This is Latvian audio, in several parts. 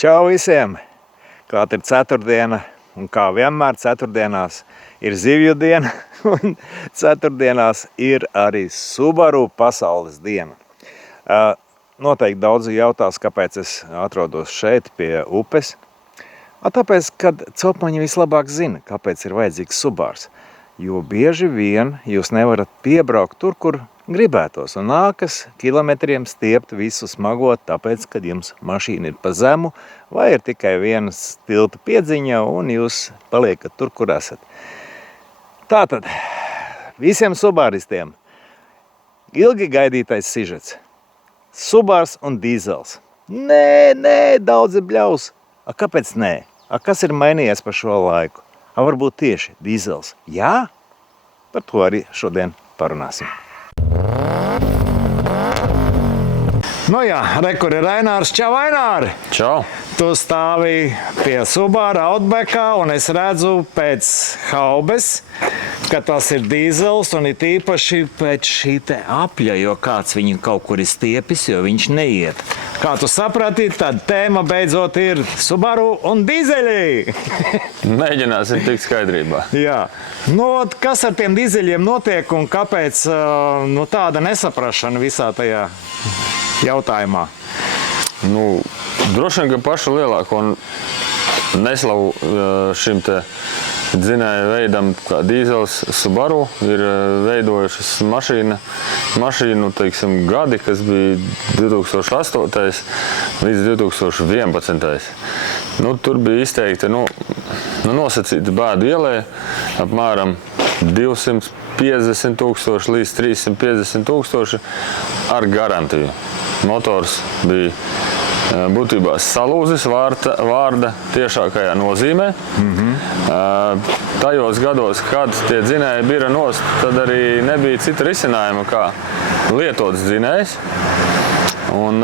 Čau visiem! Klāt ir ceturtdiena, un kā vienmēr ceturtdienās ir zivju diena, un ceturtdienās ir arī Subaru pasaules diena. Noteikti daudzi jautās, kāpēc es atrodos šeit pie upes. Tāpēc, kad copmaņi vislabāk zina, kāpēc ir vajadzīgs Subārs. Jo bieži vien jūs nevarat piebraukt tur, kur gribētos, un nākas kilometriem stiept visu smagot, tāpēc, kad jums mašīna ir pa zemu, vai ir tikai viena tilta piedziņa, un jūs paliekat tur, kur esat. Tātad, visiem subāristiem ilgi gaidītais sižets. Subārs un dīzels. Nē, daudzi bļaus. Kāpēc nē? Kas ir mainījies pa šo laiku? Varbūt tieši dīzels. Jā? Par to arī šodien parunāsim. Nu jā, kur ir Ainārs. Čau, Aināri! Čau! Tu stāvi pie Subāra Outbackā, un es redzu pēc haubes, ka tas ir dīzels, un it īpaši pēc šī te apļa, jo kāds viņu kaut kur ir stiepis, jo viņš neiet. Kā tu saprati, tad tēma beidzot ir Subaru un dīzeļi! Mēģināsim tikt skaidrībā. Jā. Kas ar tiem dīzeļiem notiek un kāpēc tāda nesaprašana visā tajā jautājumā? Droši vien, ka pašu lielāko neslavu šim te dzinēju veidam, kā dīzels Subaru, ir veidojušas mašīnu, teiksim, gadi, kas bija 2008. līdz 2011. Tur bija izteikti, nosacīti bēdu ielē, apmēram 250,000 līdz 350,000 ar garantiju. Motors bija būtībā salūzis vārda tiešākajā nozīmē. Tajos gados, kad tie dzinēji bira nost, tad arī nebija cita risinājuma kā lietots dzinējs. Un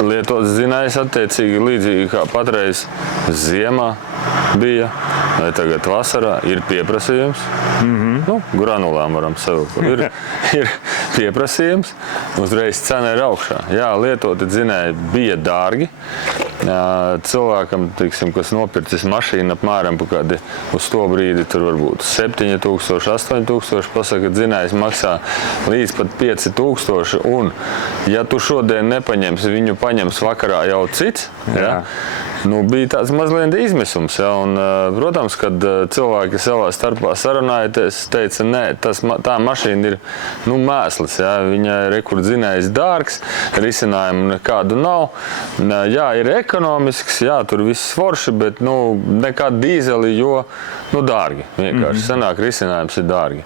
lietots dzinējs attiecīgi līdzīgi kā patreiz ziemā bija, vai tagad vasarā, ir pieprasījums. Granulām varam savilkt. Ir pieprasījums, uzreiz cena ir augšā. Jā, lietoti dzinēji bija dārgi. Cilvēkam, teiksim, kas nopircis mašīnu apmēram kādi uz to brīdi, tur varbūt 7,000, 8,000, pasaka, dzinējs maksā līdz pat 5,000, un ja tu šodien nepaņemsi, viņu paņems vakarā jau cits, bija tāds mazliet izmisums. Un, protams, kad cilvēki savā starpā sarunājoties, teica, nē, tā mašīna ir mēslis. Viņai rekur dzinējs dārgs, risinājumu nekādu nav. Jā, ir ekonomisks, jā, tur viss forši, bet nekā dīzeli, jo dārgi. Vienkārši sanāk, risinājums ir dārgi.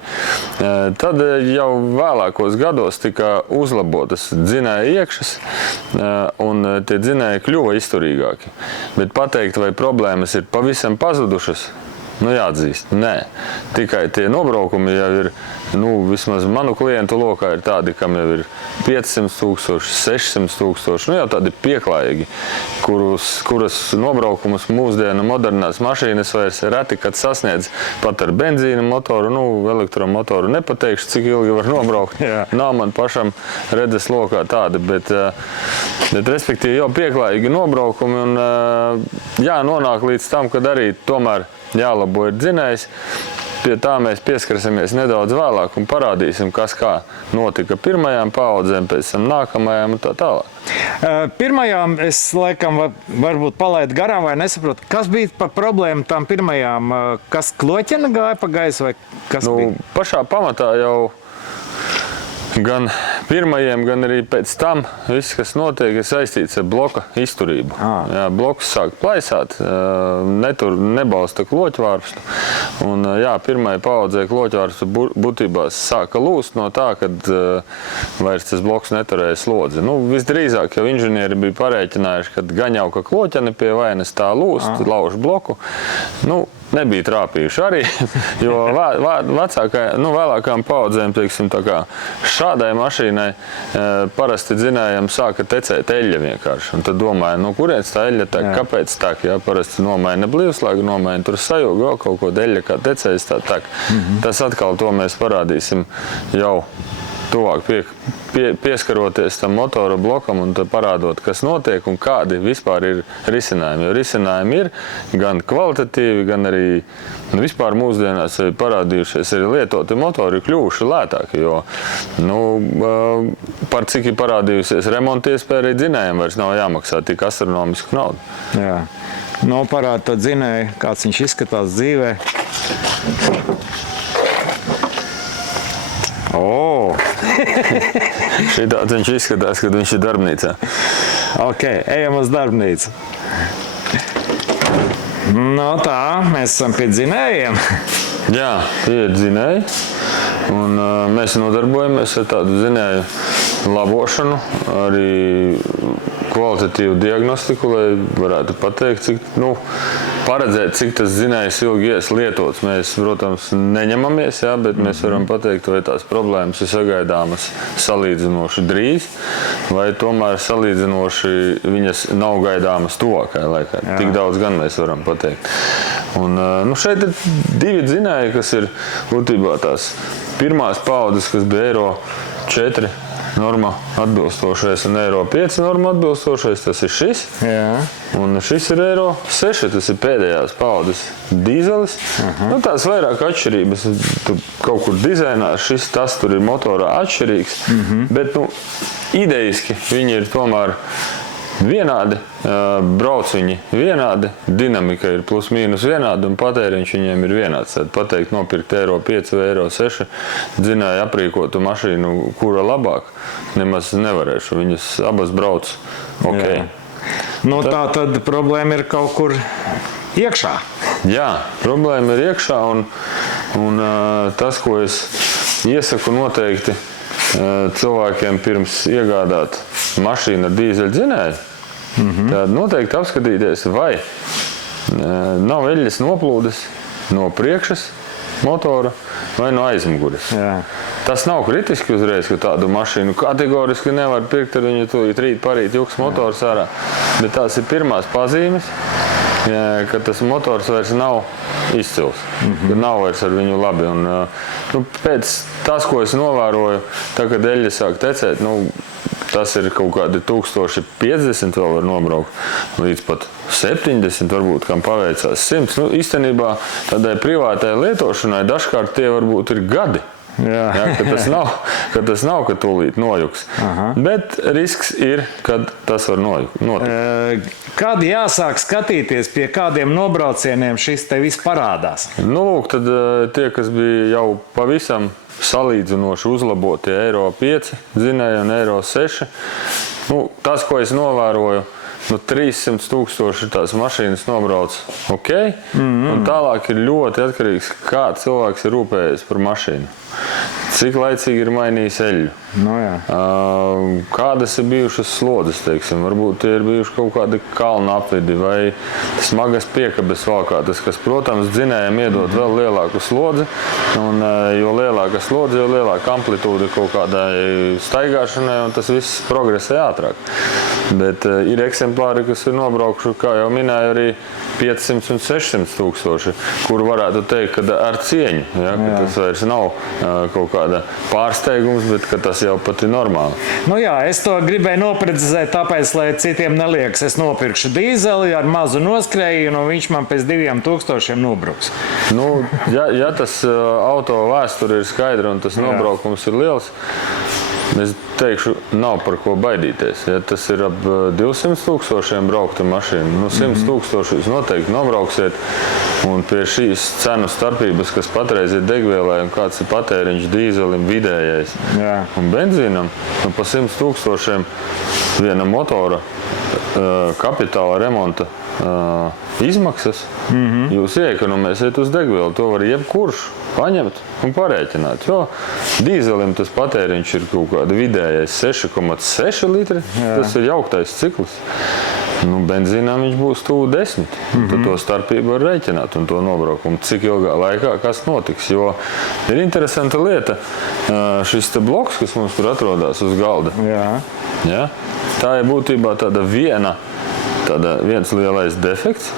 Tad jau vēlākos gados tika uzlabotas dzinēja iekšas, un tie dzinēji kļuva izturīgāki. Bet pateikt, vai problēmas ir pavisam pazudušas, jāatzīst, nē. Tikai tie nobraukumi jau ir, vismaz manu klientu lokā ir tādi, kam jau ir 500,000, 600,000, jau tādi pieklājīgi, kuras nobraukumus mūsdienu modernās mašīnas vairs reti, kad sasniedz pat ar benzīna motoru, elektromotoru. Nepateikšu, cik ilgi var nobraukt. Nav man pašam redzes lokā tādi, bet respektīvi jau pieklājīgi nobraukumi un nonāk līdz tam, kad arī tomēr jālabo ir dzinējs. Pie tā mēs pieskarsimies nedaudz vēlāk un parādīsim, kas kā notika pirmajām paaudzēm, pēc tam nākamajām un tā tālāk. Pirmajām es laikam varbūt palaidu garām vai nesaprotu, kas bija par problēmu tām pirmajām, kas kloķena gāja pa gaisu vai kas bija? Pašā pamatā jau gan pirmajiem, gan arī pēc tam viss, kas notiek, ir saistīts ar bloka izturību. Bloks sāk plaisāt, nebalsta kloķvārpstu. Un, pirmajai paaudzē kloķvārpstu būtībā sāka lūst no tā, kad vairs tas bloks neturēja slodzi. Visdrīzāk jau inženieri bija parēķinājuši, kad gan jau ka kloķeni pie vainas tā lūst, lauž bloku. Nebija trāpījuši arī, jo vēlākām paaudzēm, teiksim, tā kā šādai mašīnai parasti dzinējam sāka tecēt eļļa vienkārši. Un tad domāja, kurienes tā eļļa tā, kāpēc tā, parasti nomaina blīvslēgu, nomaina tur sajūgu, kaut ko eļļa kā tecējas tā. Tas atkal to mēs parādīsim jau tuvāk pieskaroties tam motora blokam un parādot, kas notiek un kādi vispār ir risinājumi. Jo risinājumi ir gan kvalitatīvi, gan arī vispār mūsdienās parādījušies arī lietoti motori ir kļuvuši lētāki, jo par cik ir parādījusies remonta iespēja arī dzinējiem vairs nav jāmaksā tik astronomisku naudu. Jā. Parāda to dzinēju, kāds viņš izskatās dzīvē. Šitāds viņš izskatās, kad viņš ir darbnīcā. Ok, ejam uz darbnīcu. Tā, mēs esam pie dzinējiem. Jā, tie ir dzinēji. Un mēs nodarbojamies ar tādu dzinēju labošanu, arī kvalitatīvu diagnostiku, lai varētu pateikt, paredzēt, cik tas dzinējs ilgi ies lietots. Mēs, protams, neņemamies, bet mēs varam pateikt, vai tās problēmas ir sagaidāmas salīdzinoši drīz, vai tomēr salīdzinoši viņas nav gaidāmas tuvākajā laikā. Jā. Tik daudz gan mēs varam pateikt. Un, šeit ir 2 dzinēji, kas ir būtībā tās pirmās paudzes, kas bija Eiro 4 norma atbilstošais un Eiro 5 norma atbilstošais, tas ir šis. Jā. Un šis ir Eiro 6, tas ir pēdējās paudzes dīzelis. Tās vairāk atšķirības, tur kaut kur dizainā, tas tur ir motorā atšķirīgs, bet idejiski viņi ir tomēr vienādi, brauc viņi vienādi, dinamika ir plus mīnus vienāda un patēriņš viņiem ir vienāds. Tad pateikt, nopirkt Eiro 5 vai Eiro 6 dzinēju aprīkotu mašīnu, kura labāk, nemaz nevarēšu. Viņas abas brauc ok. Tā tad problēma ir kaut kur iekšā. Jā, problēma ir iekšā un tas, ko es iesaku noteikti cilvēkiem pirms iegādāt mašīnu ar dīzeļu dzinēju, tad noteikti apskatīties, vai nav eļļas noplūdes no priekšas motora vai no aizmugures. Jā. Tas nav kritiski uzreiz, ka tādu mašīnu kategoriski nevar pirkt, ar viņu tūlīt rīt parīt juks motors ārā, bet tās ir pirmās pazīmes, ka tas motors vairs nav izcils, ka nav vairs ar viņu labi. Un, pēc tas, ko es novēroju, tā, kad eļļa sāk tecēt, tas ir kaut kādi 1050 vēl var nobraukt, līdz pat 70, varbūt, kam paveicās 100. Īstenībā tādai privātai lietošanai dažkārt tie varbūt ir gadi. Jā, ka tas nav, ka tūlīt nojuks. Bet risks ir, kad tas var notikt. Kad jāsāk skatīties, pie kādiem nobraucieniem šis te viss parādās? Tad tie, kas bija jau pavisam salīdzinoši uzlabotie Eiro 5 dzinēji un Eiro 6, tas, ko es novēroju, 300 000 tās mašīnas nobrauc ok, un tālāk ir ļoti atkarīgs, kā cilvēks ir rūpējies par mašīnu. Cik laicīgi ir mainījis eļļu. Kādas ir bijušas slodzes, teiksim. Varbūt tie ir bijuši kaut kādi kalna apvidi vai smagas piekabes valkātas, kas, protams, dzinējiem iedod vēl lielāku slodzi. Un, jo lielāka slodze, jo lielāka amplitūda kaut kādai staigāšanai, un tas viss progresē ātrāk. Bet ir eksemplāri, kas ir nobraukši, kā jau minēju, arī 500 un 600 000, kur varētu teikt, ka ar cieņu, ka tas vairs nav kaut kāda pārsteigums, bet ka tas jau pat ir normāli. Es to gribēju noprecizēt, tāpēc, lai citiem neliekas, es nopirkšu dīzeli ar mazu noskrējienu, un viņš man pēc 2000 nobruks. Ja tas auto vēsture ir skaidra un tas nobraukums ir liels, es teikšu, nav par ko baidīties. Ja tas ir ap 200 000 braukta mašīna, 100 000 jūs noteikti nobrauksiet, un pie šīs cenu starpības, kas patreiz ir degvielai un kāds ir patēriņš dīzelim vidējais un benzīnam, pa 100 000 viena motora kapitāla remonta izmaksas, jūs iekonomēsiet uz degvielu. To var jebkurš paņemt un parēķināt. Jo dīzelim tas patēriņš ir kaut kāda vidējais 6,6 litri. Tas ir jauktais cikls. Benzīnām viņš būs tuvu 10. Tad to starpību var rēķināt un to nobraukumu, cik ilgā laikā kas notiks. Jo ir interesanta lieta, šis te bloks, kas mums tur atrodas uz galda. Tā ir būtībā viens lielais defekts,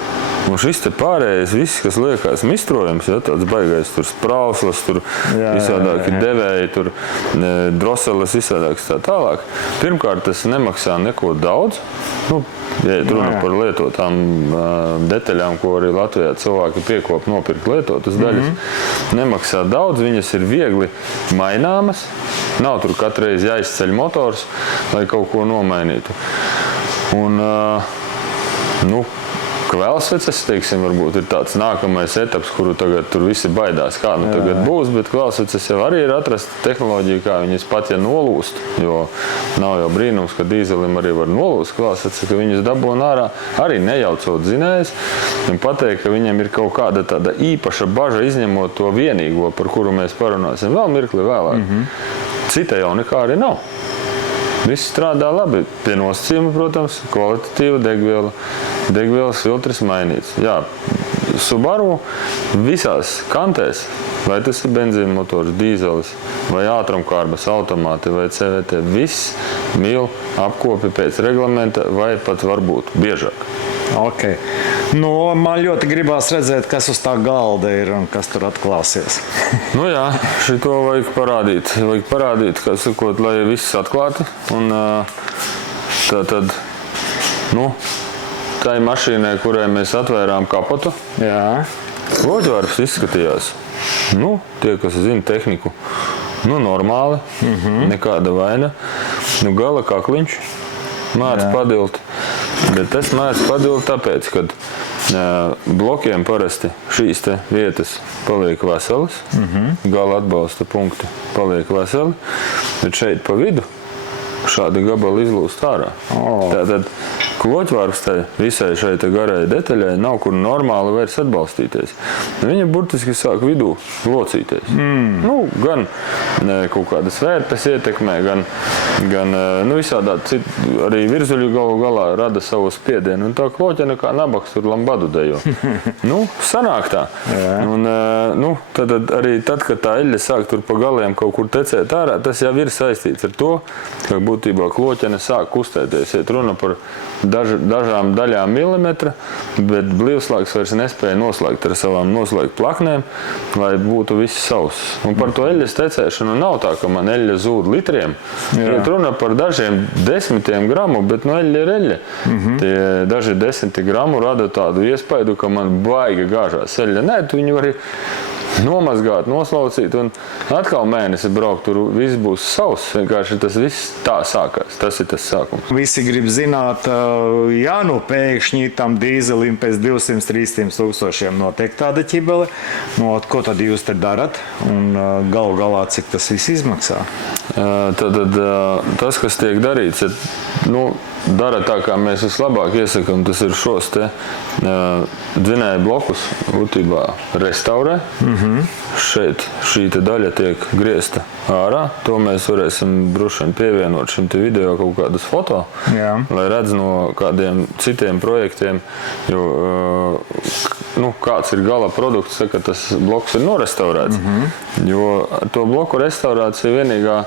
Un šis te pārējais viss, kas liekas mistrojums, ja, tāds baigais tur sprauslas, tur visādāki devēji, tur droseles, visādāks tā tālāk. Pirmkārt, tas nemaksā neko daudz. Nu, ja runa par lietotām detaļām, ko arī Latvijā cilvēki piekop nopirkt lietotas daļas, nemaksā daudz, viņas ir viegli maināmas. Nav tur katru reizi jāizceļ motors, lai kaut ko nomainītu. Un, kvēlsveces, teiksim, varbūt ir tāds nākamais etaps, kuru tagad tur visi baidās, kā nu tagad būs, bet kvēlsveces jau arī ir atrasta tehnoloģija, kā viņas pat, ja nolūst, jo nav jau brīnums, ka dīzelim arī var nolūst kvēlsveces, ka viņas dabūna ārā, arī nejaucot dzinējus, un pateikt, ka viņiem ir kaut kāda tāda īpaša baža izņemot to vienīgo, par kuru mēs parunāsim vēl mirkli vēlāk. Cita jau nekā arī nav. Viss strādā labi. Pie nosacījuma, protams, kvalitatīva degviela, degvielas filtrs mainīts. Jā, Subaru visās kantēs, vai tas ir benzīna motors, dīzelis, vai ātrumkārbas automāti, vai CVT, viss mīl apkopi pēc reglamenta, vai pat varbūt biežāk. Ok. Nu, man ļoti gribās redzēt, kas uz tā galda ir un kas tur atklāsies. Nu jā, šito vajag parādīt. Vajag parādīt, kā sakot, lai viss atklāti. Un tā tad, tai mašīnai, kurai mēs atvērām kapotu, loģvārps izskatījās. Tie, kas zina tehniku, normāli, nekāda vaina. Gala kakliņš mēdz padilt. Bet tas mēdz padilt tāpēc, ka blokiem parasti šīs te vietas paliek veselas, gala atbalsta punkti paliek veseli, bet šeit pa vidu šādi gabali izlūst ārā. Tātad kloķvārps tai visai šai te garai detaļai nav kur normāli vairs atbalstīties. Viņa burtiski sāk vidū locīties. Gan kaut kādas vērpes ietekmē, gan visādā arī virzuļu galā rada savu spiedienu. Un tā kloķa kā nabaks tur lambadu dejo. Sanāk tā. Un tad arī tad, kad tā eļļa sāk tur pa galiem kaut kur tecēt ārā, tas jau ir saistīts ar to, ka būtībā kloķene sāk kustēties. Iet runa par dažām daļām milimetra, bet blīvslāgs vairs nespēja noslēgt ar savām noslēgt plaknēm, lai būtu viss sauss. Un par to eļļas tecēšanu nav tā, ka man eļļa zūd litriem. Iet runa par dažiem desmitiem gramu, bet eļļa ir eļļa. Tie daži 10 gramu rada tādu iespaidu, ka man baigi gāžās eļļa. Nē, tu viņu vari nomazgāt, noslaucīt un atkal mēnesi braukt, tur viss būs sauss. Vienkārši tas viss tā sākās. Tas ir tas sākums. Visi grib zināt, pēkšņi tam dīzelim pēc 200-300 tūkstošiem notiek tāda ķibele. Ko tad jūs te darat? Un galu galā, cik tas viss izmaksā? Tad tas, kas tiek darīts, dara tā, kā mēs vislabāk iesakām, tas ir šos te dzinēju blokus būtībā restaurē. Šeit šī te daļa tiek griezta ārā. To mēs varēsim droši vien pievienot šim te video kaut kādus foto, lai redz no kādiem citiem projektiem, jo kāds ir gala produkts, ka tas bloks ir norestaurēts. Jo ar to bloku restaurācija vienīgā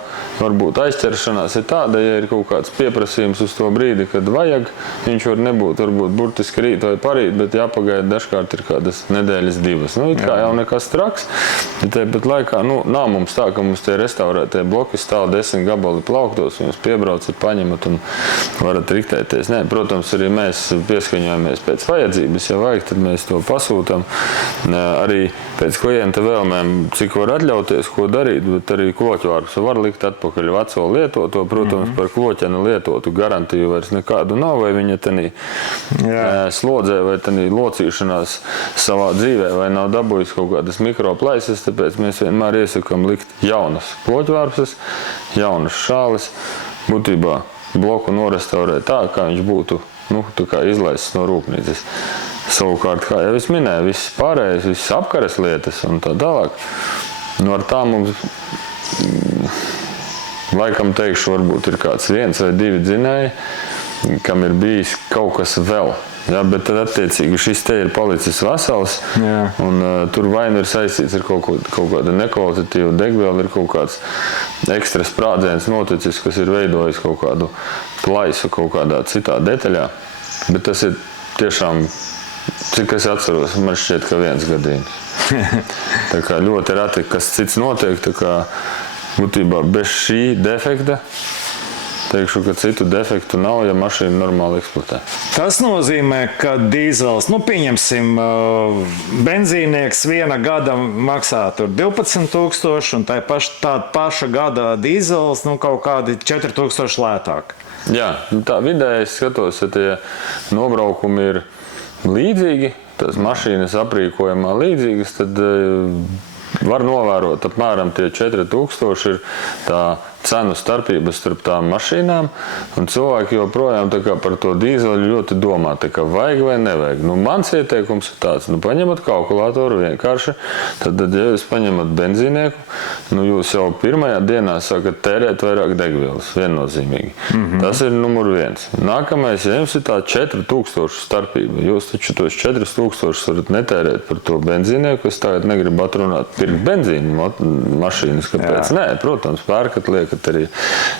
varbūt aizķeršanās ir tāda, ja ir kaut kāds pieprasījums uz to brīdi, kad vajag, viņš var nebūt varbūt burtiski rīt vai parīt, bet jāpagaida dažkārt ir kādas nedēļas divas. It kā jau nekas traks, bet tāpat laikā nav mums tā, ka mums tie restaurētie bloki stāv 10 gabali plauktos, un jūs piebraucat, paņemat un varat riktēties. Nē, protams, arī mēs pieskaņojamies pēc vajadzības, ja vajag, tad mēs to pasūtam. Arī pēc klienta vēlmēm, cik var atļauties, ko darīt, bet arī kloķvārpus var likt atpakaļ veco lietoto. Protams, par kloķeni lietotu garantiju vairs nekādu nav, vai viņa tenī slodzē vai tenī locīšanās savā dzīvē, vai nav dabūjis kaut kādas mikroplaisas, tāpēc mēs vienmēr iesakam likt jaunas kloķvārpus, jaunas šāles, būtībā bloku norestaurēt tā, kā viņš būtu tā kā izlaists no rūpnīcas. Savukārt, kā jau es minēju, viss pārējais, viss apkares lietas un tā tālāk. Ar tā mums, laikam teikšu, varbūt ir kāds 1 vai 2 dzinēji, kam ir bijis kaut kas vēl. Bet tad attiecīgi šis te ir palicis vesels, un tur vai nu ir saistīts ar kaut kādu nekvalitatīvu degvielu, ir kaut kāds ekstra sprādziens noticis, kas ir veidojis kaut kādu plaisu kaut kādā citā detaļā. Bet tas ir tiešām Cik es atceros, man šķiet, ka 1 gadījums. Tā kā ļoti reti, kas cits notiek, tā kā būtībā bez šī defekta, teikšu, ka citu defektu nav, ja mašīna normāli eksploatē. Tas nozīmē, ka dīzels, pieņemsim, benzīnieks 1 gada maksā tur 12,000 un tā paša gada dīzels kaut kādi 4,000 lētāk. Jā, tā vidēji skatos, ja tie nobraukumi ir līdzīgi, tās mašīnas aprīkojumā līdzīgas, tad var novērot apmēram tie 4,000 ir tā cenu starpības starp tām mašīnām, un cilvēki joprojām par to dīzeli ļoti domā, vajag vai nevajag. Mans ieteikums ir tāds, paņemat kalkulātoru vienkārši, tad, ja jūs paņemat benzīnieku, jūs jau pirmajā dienā sākat tērēt vairāk degvielas, viennozīmīgi. Tas ir numur 1. Nākamais, ja jums ir tā 4,000 starpība, jūs taču tos 4,000 varat netērēt par to benzīnieku, es tagad negribu atrunāt pirkt benzīnu mašīnas, kāpēc? Nē, protams, pērkat, liekat arī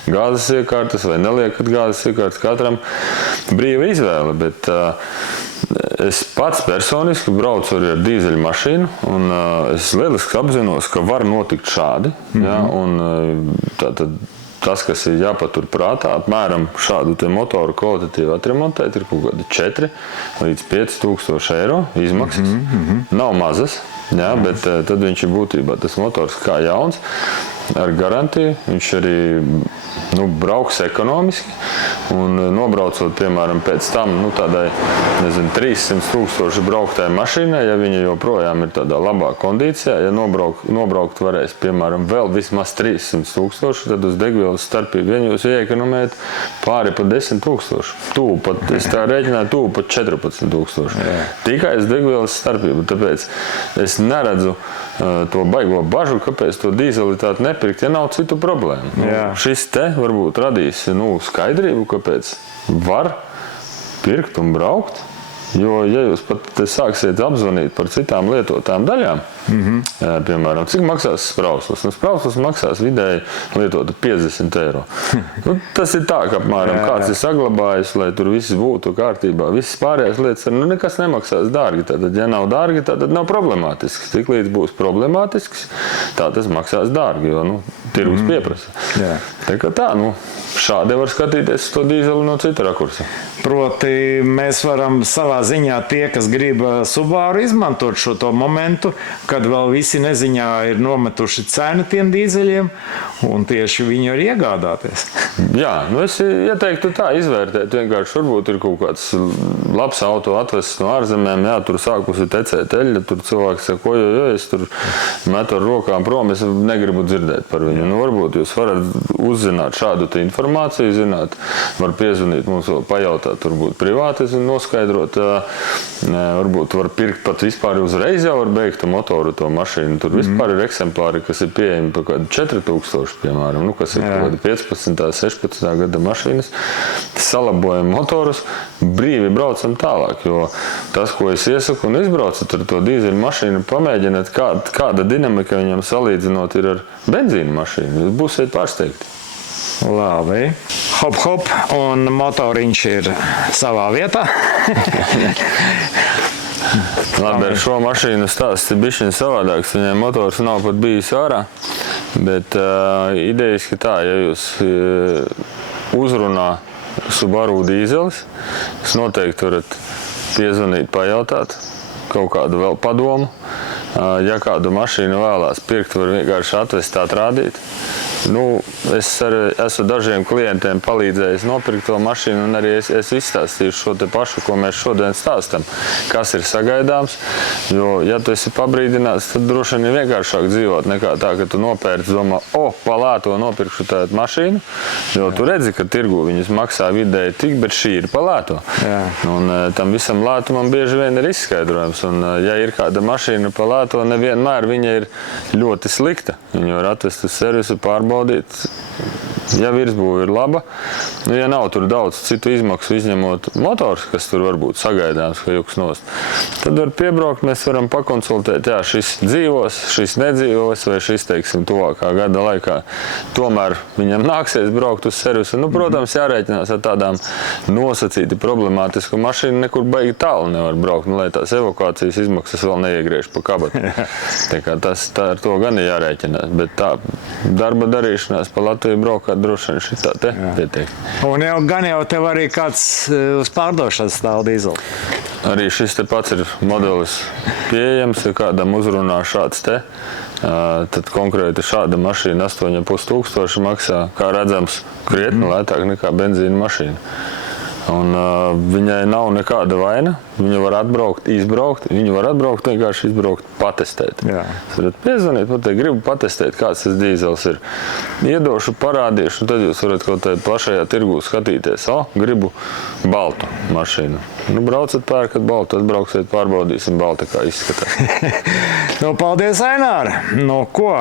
gāzes iekārtas vai neliekat gāzes iekārtas, katram brīva izvēle, bet es pats personiski braucu arī ar dīzeļu mašīnu, un es lieliski apzinos, ka var notikt šādi, un tātad tas, kas ir jāpatur prātā, apmēram šādu te motoru kvalitatīvi atremontēt, ir kaut kādi 4 līdz 5,000 eiro izmaksas. Nav mazas, bet tad viņš ir būtībā tas motors kā jauns, ar garantiju. Viņš arī brauks ekonomiski, un nobraucot, piemēram, pēc tam tādai, 300,000 brauktai mašīnai, ja viņa joprojām ir tādā labā kondīcijā, ja nobraukt varēs, piemēram, vēl vismaz 300,000, tad uz degvielas starpību vien jūs iekonomējat pāri pa 10,000. Es tā rēķināju, tuvu pat 14,000. Tikai uz degvielas starpību, tāpēc es neredzu to baigo bažu, kāpēc to dīzelitāti nepirkt, ja nav citu problēmu. Šis te varbūt radīs skaidrību, kāpēc var pirkt un braukt, jo, ja jūs pat sāksiet apzvanīt par citām lietotām daļām, piemēram, cik maksās sprauslis? Sprauslis maksās vidēji lietota 50 eiro. Tas ir tā, ka apmēram kāds ir saglabājis, lai tur viss būtu kārtībā. Visas pārējās lietas nekas nemaksās dārgi. Tātad, ja nav dārgi, tad nav problemātisks. Tik līdz būs problemātisks, tā tas maksās dārgi, jo tirgus pieprasa. Tā kā tā, šādi var skatīties to dīzeli no cita rakursa. Proti, mēs varam savā ziņā tie, kas grib Subaru izmantot šo to momentu, kad vēl visi neziņā ir nometuši cenu tiem dīzeļiem, un tieši viņi var iegādāties. Jā, es ieteiktu tā izvērtēt. Vienkārši varbūt ir kaut kāds labs auto atvests no ārzemēm, tur sākusi tecēt eļļa, tur cilvēks saka, es tur metu ar rokām prom, es negribu dzirdēt par viņu. Varbūt jūs varat uzzināt šādu informāciju, var piezvanīt mums vēl pajautāt, varbūt privāti noskaidrot, varbūt var pirkt pat vispār uzreiz jau ar beigtu motoru to mašīnu. Tur vispār ir eksemplāri, kas ir pieejami par kādu 4,000, piemēram, kas ir kaut kādi 15. 16. gada mašīnas, salabojam motorus, brīvi braucam tālāk, jo tas, ko es iesaku un izbraucat ar to dīzeļu mašīnu, pamēģiniet, kāda dinamika viņam salīdzinot ir ar benzīnu mašīnu. Jūs būsiet pārsteigti. Labi. Hop, hop, un motoriņš ir savā vietā. Labi, ar šo mašīnu stāsts ir bišķiņ savādāks. Viņai motors nav pat bijis ārā, bet idejiski tā, ja jūs uzrunā Subaru dīzelis, jūs noteikti varat piezvanīt, pajautāt kaut kādu vēl padomu. Ja kādu mašīnu vēlās pirkt, var vienkārši atvest, atrādīt. Es esmu dažiem klientiem palīdzējis nopirkt to mašīnu, un arī es izstāstīšu šo te pašu, ko mēs šodien stāstam, kas ir sagaidāms, jo, ja tu esi pabrīdināts, tad droši vien ir vienkāršāk dzīvot nekā tā, ka tu nopērci, domā, pa lēto nopirkšu tādu mašīnu, jo tu redzi, ka tirgu viņas maksā vidēji tik, bet šī ir pa lēto. Un tam visam lētumam bieži vien ir izskaidrojums, un ja ir kāda mašīna pa lēto, nevienmēr viņa ir ļoti slikta. Viņu var atvest uz servisu, pārbaudīt, ja virsbūve ir laba, nu, ja nav tur daudz citu izmaksu, izņemot motors, kas tur varbūt sagaidāms, ka juks nost, tad var piebraukt, mēs varam pakonsultēt, jā, šis dzīvos, šis nedzīvos, vai šis, teiksim, tuvākā gada laikā. Tomēr viņam nāksies braukt uz servisu. Nu, protams, jārēķinās ar tādām nosacīti problemātisku mašīnu, nekur baigi tālu nevar braukt, nu, lai tās evakuācijas izmaksas vēl neiegriež pa kabatu. Tā kā tā ar to gan ir jārēķinās, bet tā darba darīšanās pa Latviju braukāt droši vien šitā te pietiek. Un gan jau tev arī kāds uz pārdošanas stāv dīzeli. Arī šis te pats ir modelis pieejams, ja kādam uzrunā šāds te, tad konkrēti šāda mašīna 8,5 tūkstoši maksā, kā redzams, krietni lētāk nekā benzīna mašīna. Un viņai nav nekāda vaina, viņu var atbraukt, izbraukt, viņu var atbraukt, vienkārši izbraukt, patestēt. Jūs varat piezvanīt, pateikt, gribu patestēt, kāds tas dīzels ir. Iedošu, parādīšu, tad jūs varat kaut tādā plašajā tirgū skatīties, gribu baltu mašīnu. Nu, braucat, pērkat baltu, atbrauksiet, pārbaudīsim baltu, kā izskatās. Nu, paldies, Ainār! Nu, ko?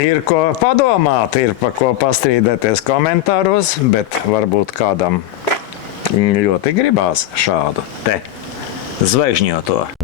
Ir ko padomāt, ir par ko pastrīdēties komentāros, bet varbūt kādam ļoti gribās šādu te zvaigžņoto.